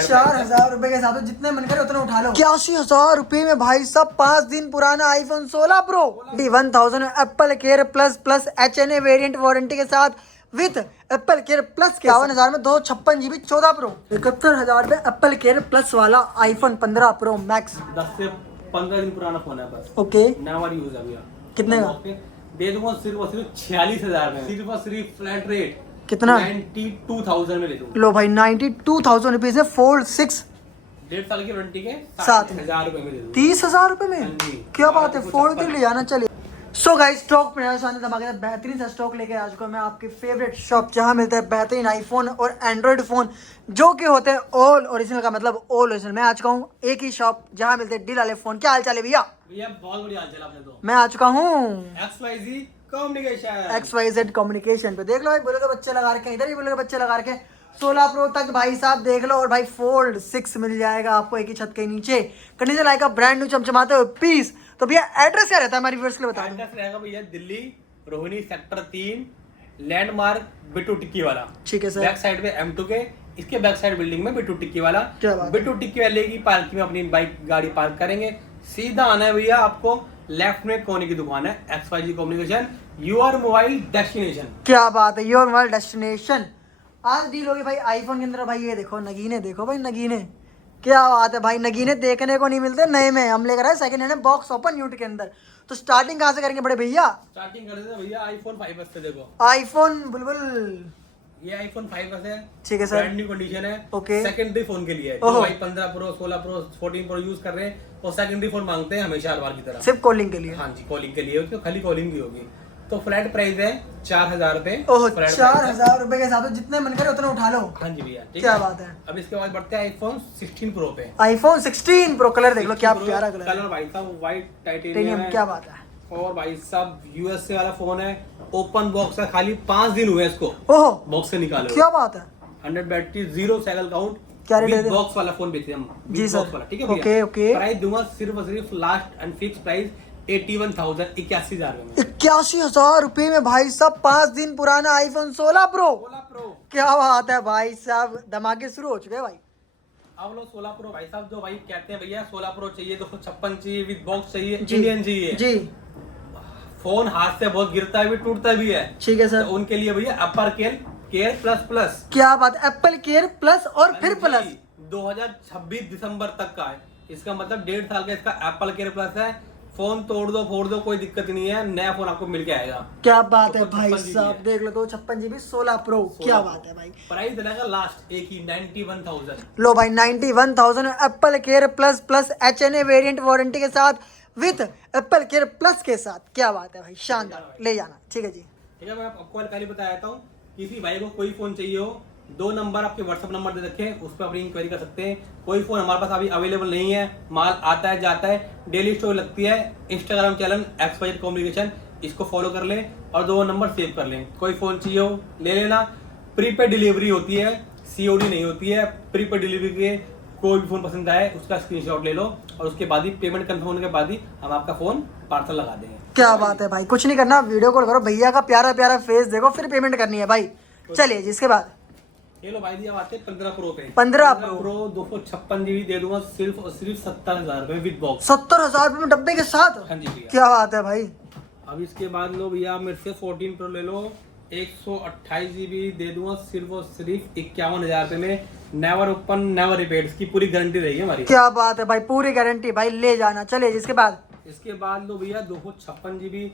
4,000 रुपए के साथ जितने मन करे उतना उठा लो। 81,000 रुपए में भाई साहब 5 दिन पुराना iPhone 16 pro 1000 Apple care plus HNA variant warranty के साथ विद एप्पल केयर प्लस के 51,000 में 256 GB 14 प्रो 71,000 में एप्पल केयर प्लस वाला आईफोन 15 प्रो मैक्स 10 से 15 दिन पुराना फोन है बस। ओके नया यूज है भैया। कितने का दे दूंगा? सिर्फ और सिर्फ 46,000 में, सिर्फ और सिर्फ फ्लैट रेट कितना 92,000 में ले दूंगा। लो भाई 92,000 रुपीज में फोल्ड 6 1.5 साल की वारंटी के 7,000 रुपए में ले दूंगा। 30,000 रुपए में हाँ जी। क्या बात है, फोल्ड के ले जाना। चलिए सो गाइस स्टॉक में सामने धमाकेदार बेहतरीन सा स्टॉक लेके आ चुका मैं आपकी फेवरेट शॉप जहां मिलता है बेहतरीन आईफोन और एंड्रॉइड फोन जो कि होते हैं ऑल ओरिजिनल का मतलब ऑल ओरिजिनल। मैं आ चुका हूँ एक ही शॉप जहां मिलते हैं डील वाले फोन। क्या हाल चाल है भैया? भैया बहुत बढ़िया हाल चाल आपने तो। मैं आ चुका हूँ XYZ कम्युनिकेशन XYZ कम्युनिकेशन पे। देख लो भाई, बोले के बच्चे लगा रखे हैं, इधर भी बोले के बच्चे लगा रखे हैं। 16 प्रो तक भाई साहब देख लो। और भाई फोल्ड 6 मिल जाएगा आपको एक ही छत के नीचे। कंडीशन लाइक का ब्रांड न्यू चमचमाते हुए पीस। तो भैया एड्रेस क्या रहता है हमारी व्यूअर्स के लिए बता दो। एड्रेस रहेगा भैया दिल्ली रोहिणी सेक्टर 3 लैंडमार्क बिट्टू टिक्की वाला। ठीक है सर। बैक साइड पे M2 के, इसके बैक साइड बिल्डिंग में बिट्टू टिक्की वाला। क्या बात है? बिट्टू टिक्की वाले की पार्किंग में अपनी बाइक गाड़ी पार्क करेंगे, सीधा आना है भैया आपको। लेफ्ट में कोने की दुकान है XYZ communication, your mobile destination. क्या बात है, योर मोबाइल डेस्टिनेशन। आज डील होगी भाई आईफोन के अंदर। भाई ये देखो नगीने, देखो भाई नगीने, क्या बात है भाई। नगीने देखने को नहीं मिलते नए में, हम लेकर आए सेकंड हैंड बॉक्स ओपन यूट के अंदर। तो स्टार्टिंग कहाँ से करेंगे बड़े भैया? स्टार्टिंग कर देते हैं भैया iPhone 5s से। देखो आईफोन बुलबुल, ये iPhone 5s है। ठीक है सर। ब्रांड न्यू कंडीशन है। ओके। सेकेंडरी फोन के लिए है। ओहो। जो भाई 15 प्रो 16 प्रो 14 प्रो यूज कर रहे हैं और सेकेंडरी फोन मांगते हैं हमेशा हर बार की तरह। सिर्फ कॉलिंग के लिए। हाँ जी, कॉलिंग के लिए, तो खाली कॉलिंग भी होगी। तो फ्लैट प्राइस है 4,000 रुपए। ओह 4,000 रुपए के साथ जितने मन करे उतना उठा लो। हाँ जी भैया, ठीक क्या है। बात है। अब इसके बाद बढ़ते हैं iPhone 16 प्रो पे। आईफोन 16 प्रो कलर देख लो, क्या 16 प्यारा Pro, कलर कलर भाई साहब व्हाइट टाइटेनियम टाइटेनियम, है। क्या बात है। और भाई साहब USA वाला फोन है, ओपन बॉक्स है। खाली 5 दिन हुए इसको ओह बॉक्स से निकाले। क्या बात है। 100 बैटरी, 0 साइकिल काउंट। क्या रेट है? बॉक्स वाला फोन बेचते हैं हम। जी सर। बॉक्स वाला, ठीक है भैया। Okay okay. प्राइस दूंगा सिर्फ और सिर्फ लास्ट एंड फिक्स प्राइस 81,000 81,000 में। 81,000 रुपए में भाई साहब 5 दिन पुराना आईफोन 16 प्रो। 16 प्रो। क्या बात है भाई साहब, धमाके शुरू हो चुके हैं भाई। अब लोग 16 प्रो भाई साहब, जो भाई कहते हैं भैया 16 प्रो चाहिए, 256 चाहिए, विद बॉक्स चाहिए, जी। इंडियन चाहिए जी फोन हाथ से बहुत गिरता है भी, टूटता भी है। ठीक है सर। तो उनके लिए भैया एप्पल केयर प्लस प्लस। क्या बात है, एप्पल केयर प्लस और फिर प्लस 2026 दिसंबर तक का है। इसका मतलब 1.5 साल का इसका एप्पल केयर प्लस है। फोन तोड़ दो फोड़ दो कोई दिक्कत नहीं है, नया फोन आपको मिल के आएगा। क्या बात है 256 भाई GB साहब, है। देख लो 256 GB 16 प्रो। क्या बात है भाई। प्राइस रहेगा लास्ट एक ही 91,000। लो भाई 91,000 Apple care plus HNA variant warranty के साथ विद एप्पल केयर प्लस के साथ। क्या बात है भाई, शानदार, ले जाना। ठीक है जी। ठीक है, मैं आपको पहले बता देता हूँ। किसी भाई को कोई फोन चाहिए हो, 2 नंबर आपके व्हाट्सएप नंबर दे रखे हैं, उस पर अपनी इंक्वायरी कर सकते हैं। कोई फोन हमारे पास अभी अवेलेबल नहीं है, माल आता है जाता है, डेली स्टोर लगती है। इंस्टाग्राम चैनल XYZ कम्युनिकेशन, इसको फॉलो कर लें और 2 नंबर सेव कर लें। कोई फोन चाहिए हो ले लेना। प्रीपेड डिलीवरी होती है, COD नहीं होती है। प्रीपेड डिलीवरी के कोई भी फोन पसंद आए उसका स्क्रीनशॉट ले लो और उसके बाद ही पेमेंट कंफर्म होने के बाद ही हम आपका फोन पार्सल लगा देंगे। क्या बात है भाई, कुछ नहीं करना, वीडियो कॉल करो, भैया का प्यारा प्यारा फेस देखो, फिर पेमेंट करनी है भाई। चलिए जी, इसके बाद ये लो भाई जी, अब आते हैं 15 प्रो पे। 15 प्रो 256 GB दे दूंगा सिर्फ और सिर्फ 70,000 रुपए विद बॉक्स। 70,000 रुपए में डब्बे के साथ। हाँ जी भैया। क्या बात है भाई। अब इसके बाद लो भैया मेरे से 14 प्रो ले लो, 128 GB दे दूंगा सिर्फ और सिर्फ 51,000 रुपए में। नेवर ओपन नेवर रिपेयर, इसकी पूरी गारंटी रहेगी हमारी। क्या बात है भाई, पूरी गारंटी भाई, ले जाना। चलिए जिसके बाद इसके बाद लो भैया 256 GB।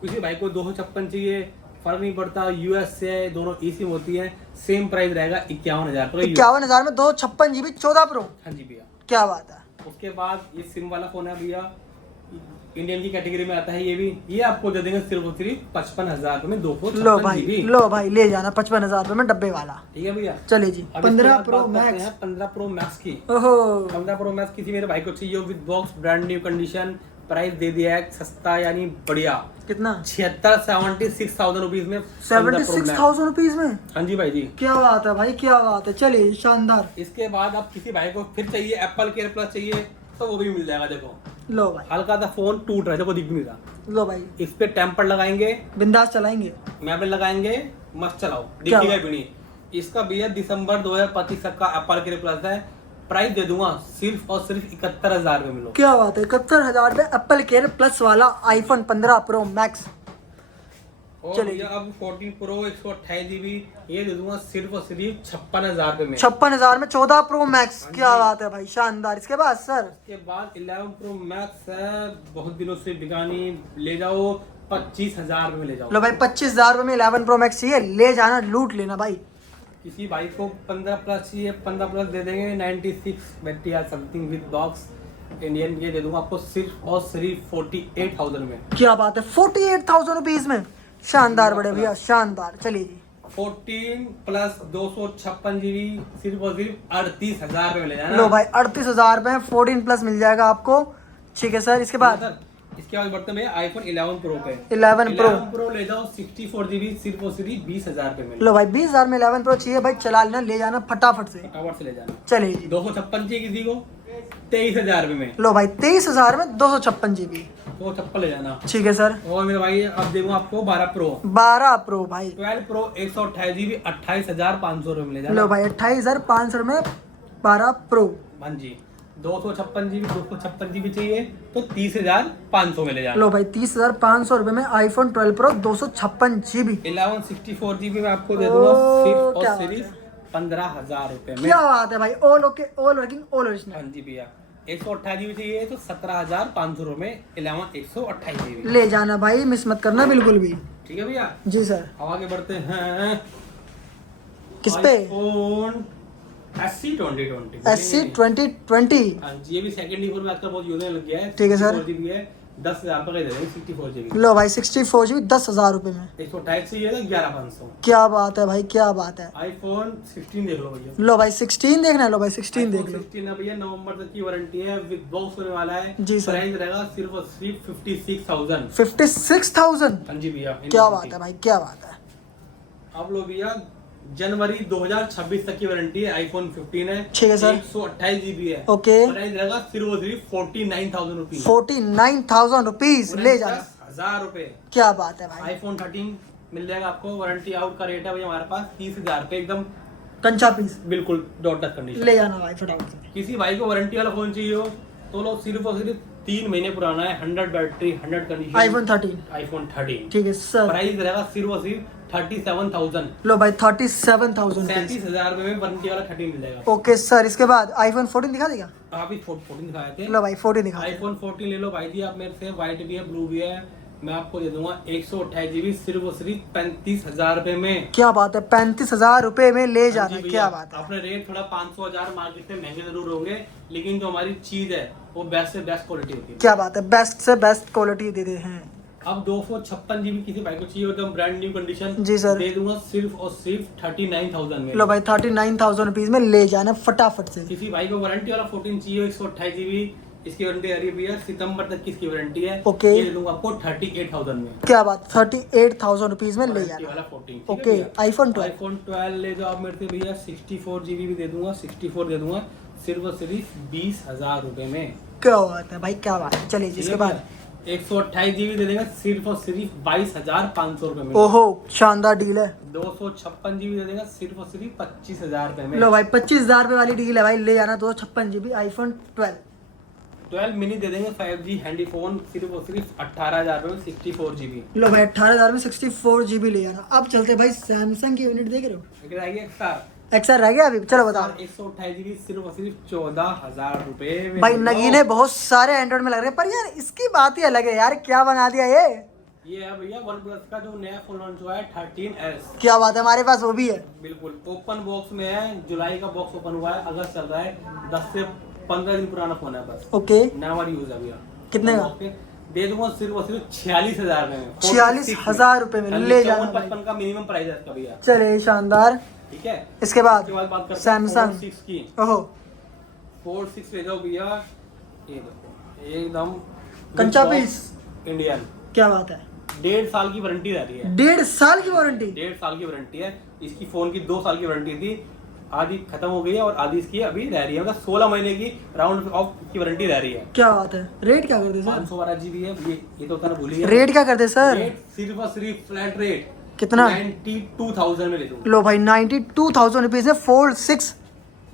किसी भाई को 256 चाहिए, फर्क नहीं पड़ता, US से दोनों ई सिम होती है, सेम प्राइस रहेगा 51,000 रुपए। 51,000 में 256 GB 14 प्रो। हाँ जी भैया। क्या बात है। उसके बाद ये सिम वाला फोन है भैया, इंडियन की कैटेगरी में आता है ये भी। ये आपको दे देंगे सिर्फ और सिर्फ 55,000 रुपए में 256 लो भाई, GB। लो भाई, ले जाना 55,000 रुपए में डब्बे वाला। ठीक है भैया। चलिए जी, अब 15 इसके प्रो बाद बात करते मैक्स। हैं 15 प्रो मैक्स की। ओहो 15 प्रो मैक्स किसी मेरे भाई को चाहिए with box, brand new condition, price दे दिया है सस्ता यानी बढ़िया। कितना? 76,000 रुपीज में 76,000 रुपीज में। हाँ जी भाई जी। क्या बात है भाई, क्या बात है। चलिए शानदार। इसके बाद अब किसी भाई को फिर चाहिए एप्पल केयर प्लस चाहिए तो वो भी मिल जाएगा। देखो लो भाई, हल्का सा फोन टूट रहा है, देखो दिख भी नहीं रहा। लो भाई, इस पे टेम्पर लगाएंगे, बिंदास चलाएंगे। मैपल लगाएंगे, मस्त चलाओ, क्या दिखेगा भी नहीं। इसका भैया दिसंबर 2025 तक का एप्पल केयर प्लस है। प्राइस दे दूंगा सिर्फ और सिर्फ 71,000 रुपये में लो। क्या बात है, 71,000 में एप्पल केयर प्लस वाला आईफोन 15 प्रो मैक्स। और चलिए। भैया अब 14 प्रो 128 GB ये दे दूंगा सिर्फ और सिर्फ 56,000 रुपये में। 56,000 में 14 प्रो मैक्स। क्या बात है भाई, शानदार। इसके बाद सर इसके बाद 11 प्रो मैक्स है, बहुत दिनों से बिकानी, ले जाओ 25,000 रुपये में ले जाओ। लो भाई 25,000 रुपये में 11 प्रो मैक्स चाहिए, ले जाना, लूट लेना भाई। किसी भाई को 15 प्लस चाहिए 15 प्लस दे देंगे 96 बैटरी या समथिंग विद बॉक्स इंडियन, ये दे दूंगा आपको सिर्फ और सिर्फ 48,000 में। क्या बात है, 48,000 रुपीज में। शानदार बड़े भैया, शानदार। चलिए जी। 14 प्लस 256 GB सिर्फ और सिर्फ 38,000 रुपये में ले जाना। लो भाई 38,000 में 14 प्लस मिल जाएगा आपको। ठीक है सर। इसके बाद इसके बाद बढ़ते हैं आईफोन 11 प्रो पे। 11 प्रो ले जाओ 64 GB सिर्फ और सिर्फ 20,000 रुपये में। लो भाई 20,000 में 11 प्रो चाहिए भाई, चला लेना, ले जाना फटाफट से। फटाफट से ले जाना। चलिए जी। 256 चाहिए किसी को 23,000 रुपये में। लो भाई 23,000 में 256 GB। 256 ले जाना। ठीक है सर। और मेरे भाई अब देखो आपको 12 प्रो 12 प्रो भाई। 12 प्रो 128 GB 28,500 रुपये में ले जाना। लो भाई 28,500 में 12 प्रो। हाँ जी। 256 GB चाहिए तो 30,500 में ले जाना। लो भाई 30,500 रुपए में आईफोन 12 प्रो 256 GB। 11 64 GB में आपको दे दूंगा सिर्फ क्या और बात सिर्फ 15,000 रुपये में। क्या बात है भाई, all okay, all working, all original. हाँ जी भैया। 128 GB चाहिए तो 17,500 रुपये में 11 128 GB ले जाना भाई, मिस मत करना बिल्कुल भी। ठीक है भैया। जी सर। अब आगे बढ़ते हैं किस पे? iPhone SE 2020। SC 2020। हाँ जी, ये भी सेकंड ईयर में आजकल बहुत यूज होने लग गया है। ठीक है सर। 64 GB है, 10,000 रुपये का दे देंगे 64 GB। लो भाई 64 GB 10,000 रुपए में। 128 चाहिए तो 11,500। क्या बात है भाई, क्या बात है। iPhone 16 देख लो भैया। लो भाई 16 देखना है, लो भाई 16 देख लो। 16 है भैया, नवंबर तक की वारंटी है, विद बॉक्स होने वाला है। जी सर। प्राइस रहेगा सिर्फ और सिर्फ 56,000। 56,000। हाँ जी भैया। क्या बात है भाई, क्या बात है। अब लो भैया, जनवरी 2026 तक की वारंटी है, iPhone 15 है। ठीक है सर। 128 GB है। ओके। प्राइस रहेगा सिर्फ और सिर्फ 49,000 रुपीज। 49,000 रुपीज ले जाना। 10,000 रुपए। क्या बात है भाई। iPhone 13 मिल जाएगा आपको, वारंटी आउट का रेट है भैया हमारे पास 30,000 रुपए, एकदम कंचा पीस। बिल्कुल डॉट टच कंडीशन। ले जाना भाई फटाफट से। किसी भाई को वारंटी वाला फोन चाहिए हो तो लो, सिर्फ और सिर्फ 3 महीने पुराना है, 100 बैटरी 100 कंडीशन। iPhone 13। iPhone 13 ठीक है सर। प्राइस रहेगा सिर्फ और सिर्फ 37,000। लो भाई 37,000 रुपीज। 37,000 रुपए में वारंटी वाला 13 मिल जाएगा। Okay sir. इसके बाद आईफोन 14 दिखा देगा। आप ही 14 दिखाए थे। लो भाई 14 दिखा दे। iPhone 14 ले लो भाई जी आप मेरे से, व्हाइट भी है ब्लू भी है। मैं आपको दे दूंगा 128 GB सिर्फ और सिर्फ 35,000 रुपए में। क्या बात है, 35,000 रुपए में ले हाँ जाना जी है। भैया, क्या बात है। अपने रेट थोड़ा 500,000 मार्केट से महंगे जरूर होंगे, लेकिन जो हमारी चीज है वो बेस्ट से बेस्ट क्वालिटी होती है। क्या बात है, बेस्ट से बेस्ट क्वालिटी दे दे हैं। अब 256 GB किसी भाई को चाहिए तो ब्रांड न्यू कंडीशन जी सर। दे दूंगा सिर्फ और सिर्फ 39,000 में। लो भाई 39,000 रुपीज में ले जाना फटाफट से। किसी भाई को वारंटी वाला 14 चाहिए 128 GB, इसकी वारंटी आ रही है भैया सितंबर तक की इसकी वारंटी है। ओके। ये दे दूंगा आपको 38,000 में। क्या बात, 38,000 रुपीज में ले वारंटी जाना। वाला 14। ओके। iPhone 12। iPhone 12 ले जाओ आप मेरे से भैया, 64 GB भी दे दूंगा, 64 दे दूंगा सिर्फ और सिर्फ 20,000 रुपए में। क्या बात है भाई, क्या बात है। चलिए जी, इसके बाद 128 GB दे देंगे सिर्फ और सिर्फ 22,500 रुपए में। ओहो, शानदार डील है। 256 GB दे देंगे सिर्फ और सिर्फ 25,000 रुपए में। लो भाई 25,000 रुपए वाली डील है भाई, ले जाना 256 GB आईफोन 12। 12 मिनी दे देंगे 5G हैंडी फोन सिर्फ और सिर्फ 18,000 रुपए में 64 GB। लो भाई 18,000 में 64 GB ले जाना। अब चलते भाई सैमसंग की यूनिट देख रहे हो। लेकिन आइए XR एक्सआर रह गया अभी, चलो बताओ। 128 GB सिर्फ और सिर्फ 14,000 रुपए में। भाई नगीने बहुत सारे एंड्रॉइड में लग रहे हैं, पर यार इसकी बात ही अलग है यार, क्या बना दिया ये। ये है भैया OnePlus का जो नया फोन लॉन्च हुआ है 13S। क्या बात है, हमारे पास वो भी है। बिल्कुल ओपन बॉक्स में है, जुलाई का बॉक्स ओपन हुआ है, अगस्त चल रहा है, 10 से 15 दिन पुराना फोन है बस। ओके। नया यूज है भैया। कितने का? दे दूंगा सिर्फ और सिर्फ 46,000 में। 46,000 रुपए में ले जाना भाई। 55 का मिनिमम प्राइस है इसका भैया। चले शानदार। ठीक है। इसके बाद उसके बाद बात करते हैं सैमसंग। Fold 6 की। ओहो, Fold 6 ले जाओ भैया, ये देखो एकदम कंचा पीस। इंडियन। क्या बात है। 1.5 साल की वारंटी रहती है। 1.5 साल की वारंटी। 1.5 साल की वारंटी है। इसकी फोन की 2 साल की वारंटी थी, आधी खत्म हो गई है और आधी इसकी अभी रह रही है, मतलब 16 महीने की राउंड ऑफ की वारंटी रह रही है। क्या बात है। रेट क्या करते सर? 512 GB है ये तो उतना भूलिए। रेट क्या करते सर? रेट सिर्फ और सिर्फ फ्लैट रेट कितना? 92,000 में ले दूंगा। लो भाई 92,000 रुपीज में फोल्ड 6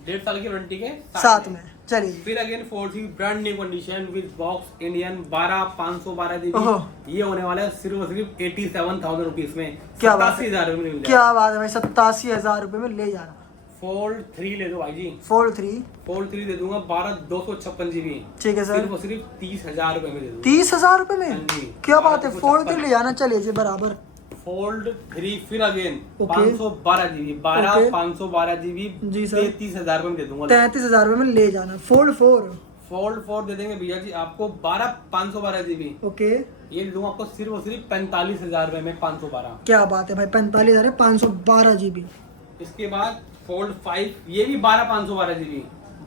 1.5 साल की वारंटी के साथ में। चलिए फिर again 4G brand new condition with box Indian 512 ओहो। GB। ये होने वाला है सिर्फ और सिर्फ 87,000 रुपीज में। क्या बात है, 87,000 रुपए में मिल क्या बात है भाई, 87,000 रुपए में ले जाना। फोल्ड 3 ले दो भाई जी। फोल्ड 3 फोल्ड 3 दे दूंगा 12,256 GB। ठीक है सर, सिर्फ और सिर्फ 30,000 रुपए में दे दूंगा। 30,000 रुपए हाँ में, जी। क्या बात है, फोल्ड 3 12,256 ले जाना। चलिए जी बराबर। फोल्ड 3 फिर again okay. 512 GB, okay. 512 GB जी सर। 33,000 रुपए में दे दूंगा। 33,000 रुपए में ले जाना। फोल्ड 4 फोल्ड 4 दे देंगे भैया जी आपको 512 GB। ओके, ये दे दूंगा आपको सिर्फ और सिर्फ 45,000 रुपए में 512। क्या बात है भाई, 45,000 512 GB। इसके बाद फोल्ड 5 ये भी 512 GB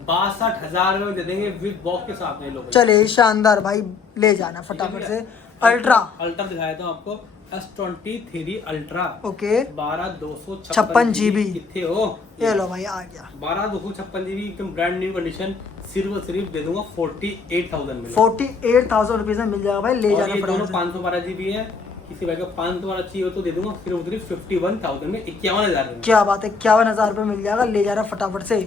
62,000 रुपए में दे देंगे विद बॉक्स के साथ में लोग। चलिए शानदार भाई, ले जाना फटाफट से। अल्ट्रा अल्ट्रा दिखाया था आपको S23 अल्ट्रा। Okay, 12,256 GB। कितने हो? ये लो भाई आ गया। 12,256 GB एकदम ब्रांड न्यू कंडीशन सिर्फ और सिर्फ दे दूंगा 48,000 में। 48,000 रुपीज में मिल जाएगा भाई, ले और जाना ये दोनों फटाफट से। 512 GB है। किसी भाई को 512 चाहिए हो तो दे दूंगा सिर्फ और सिर्फ 51,000 में 51,000 में। क्या बात है, 51,000 रुपए मिल जाएगा, ले जाना फटाफट से।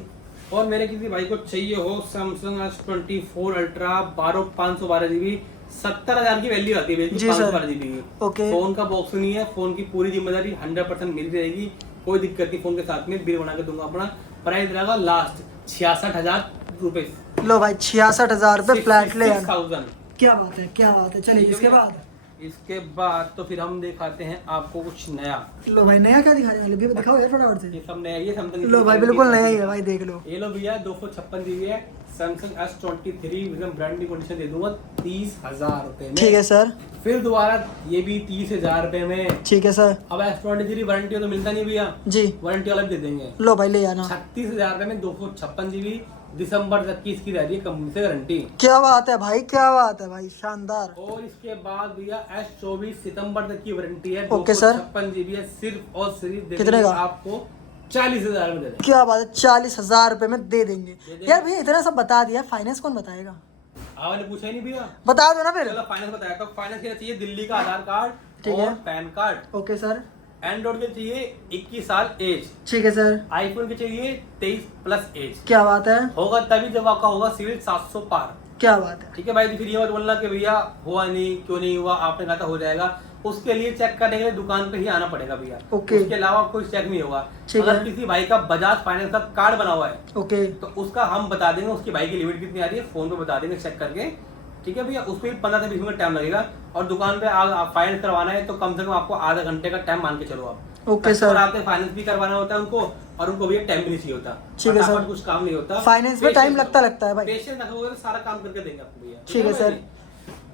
और मेरे किसी भाई को चाहिए हो सैमसंग S24 अल्ट्रा 512 GB 70,000 की वैल्यू आती है जी सर। 512 GB की। ओके, फोन का बॉक्स नहीं है, फोन की पूरी जिम्मेदारी 100% मिल जाएगी, कोई दिक्कत नहीं। फोन के साथ में बिल बना के दूंगा अपना। प्राइस रहेगा लास्ट 66,000 रुपए। लो भाई 66,000 रुपए फ्लैट ले जाना। 66,000। क्या बात है, क्या बात है। चलिए इसके बाद, इसके बाद तो फिर हम दिखाते हैं आपको कुछ नया। लो भाई नया क्या दिखाने वाले, भी दिखाओ यार फटाफट ये से। सब नया, ये सैमसंग लो भाई बिल्कुल नया ही है भाई, देख लो। ये लो भैया 256 GB है सैमसंग S23 एकदम ब्रांड न्यू कंडीशन दे दूंगा 30,000 रुपए में। ठीक है सर। फिर दोबारा ये भी 30,000 रुपए में। ठीक है सर। अब S23 वारंटी तो मिलता नहीं भैया जी, वारंटी वाला भी दे देंगे। लो भाई ले जाना। 36,000 रुपए में 256 GB दिसंबर तक की इसकी रह रही है कंपनी से गारंटी। क्या बात है भाई, क्या बात है भाई, शानदार। और इसके बाद भैया S24 सितंबर तक की वारंटी है। Okay sir. 256 GB है सिर्फ और सिर्फ दे कितने देंगे का? आपको 40,000 में दे देंगे। क्या बात है, 40,000 रुपए में दे देंगे। देंगे। यार भैया इतना सब बता दिया, फाइनेंस कौन बताएगा? आपने पूछा ही नहीं भैया। बता दो ना फिर। चलो फाइनेंस बताया। तो फाइनेंस के लिए चाहिए दिल्ली का आधार कार्ड ठीक है। और pan card. Okay sir. Android के चाहिए 21 साल एज। ठीक है सर। आईफोन के चाहिए 23+ एज। क्या बात है, होगा तभी जब आपका होगा सिविल 700 पार। क्या बात है। ठीक है भाई, फिर ये मत बोलना कि भैया हुआ नहीं, क्यों नहीं हुआ, आपने कहा था हो जाएगा। उसके लिए चेक करने के लिए दुकान पे ही आना पड़ेगा भैया। ओके। उसके अलावा कोई चेक नहीं होगा। ठीक अगर है। किसी भाई का बजाज फाइनेंस का कार्ड बना हुआ है ओके, तो उसका हम बता देंगे उसकी भाई की लिमिट कितनी आ रही है, फोन पे बता देंगे चेक करके। ठीक है भैया, उस पर 15 से 20 मिनट टाइम लगेगा। और दुकान पे आप फाइनेंस करवाना है तो कम से कम आपको आधा घंटे का टाइम मान के चलो आप। Okay sir. आपने फाइनेंस भी करवाना होता है उनको और उनको भी टाइम भी नहीं चाहिए होता। ठीक है सर। फटाफट कुछ काम नहीं होता। फाइनेंस में टाइम लगता है भाई। पेशेंस रखोगे तो सारा काम करके देंगे आपको भैया। ठीक है सर। भाई?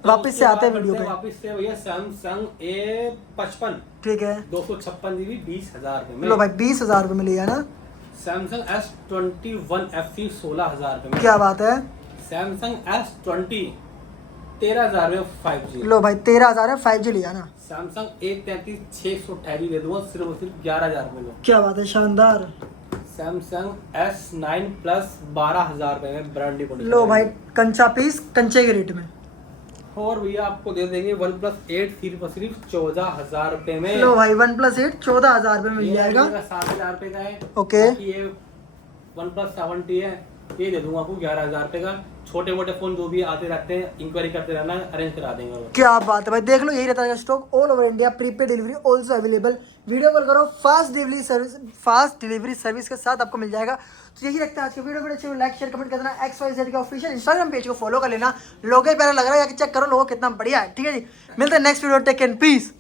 तो वापस उसके से आते हैं बाद वीडियो बढ़ते पे। हैं वापस से भैया सैमसंग A55 ठीक है। 256 GB 20,000 रुपए में। लो भाई 20,000 रुपए में ले जाना। सैमसंग S21 FE 16,000 रुपए में। क्या बात है। सैमसंग S20 13,000 में 5G। लो भाई 13,000 है, 5G ले जाना। सैमसंग A33 628 दे दूंगा सिर्फ और सिर्फ 11,000 रुपए में। क्या बात है, शानदार। सैमसंग S9 Plus 12,000 रुपए में ब्रांड न्यू कंडीशन। लो भाई कंचा पीस कंचे के रेट में। और भैया आपको दे देंगे OnePlus 8 सिर्फ और सिर्फ 14,000 रुपए में। लो भाई OnePlus 8 14,000 रुपए में मिल जाएगा। 7,000 रुपए का है। ओके। बाकी ये OnePlus 7T है, ये दे दूंगा आपको 11,000 रुपए का। छोटे मोटे फोन जो भी आते रहते हैं इंक्वायरी करते रहना, अरेंज करा देंगे। क्या बात है भाई, देख लो यही रहता है stock all over India, prepaid delivery also available. Video call करो, फास्ट डिलीवरी सर्विस के साथ आपको मिल जाएगा। तो यही रखते हैं आज के वीडियो लाइक शेयर कमेंट कर देना। XYZ के ऑफिशियल इंस्टाग्राम पेज को फॉलो कर लेना। लोगो प्यारा लग रहा है, चेक करो लोगो कितना बढ़िया है। ठीक है जी, मिलते हैं next video, take and piece.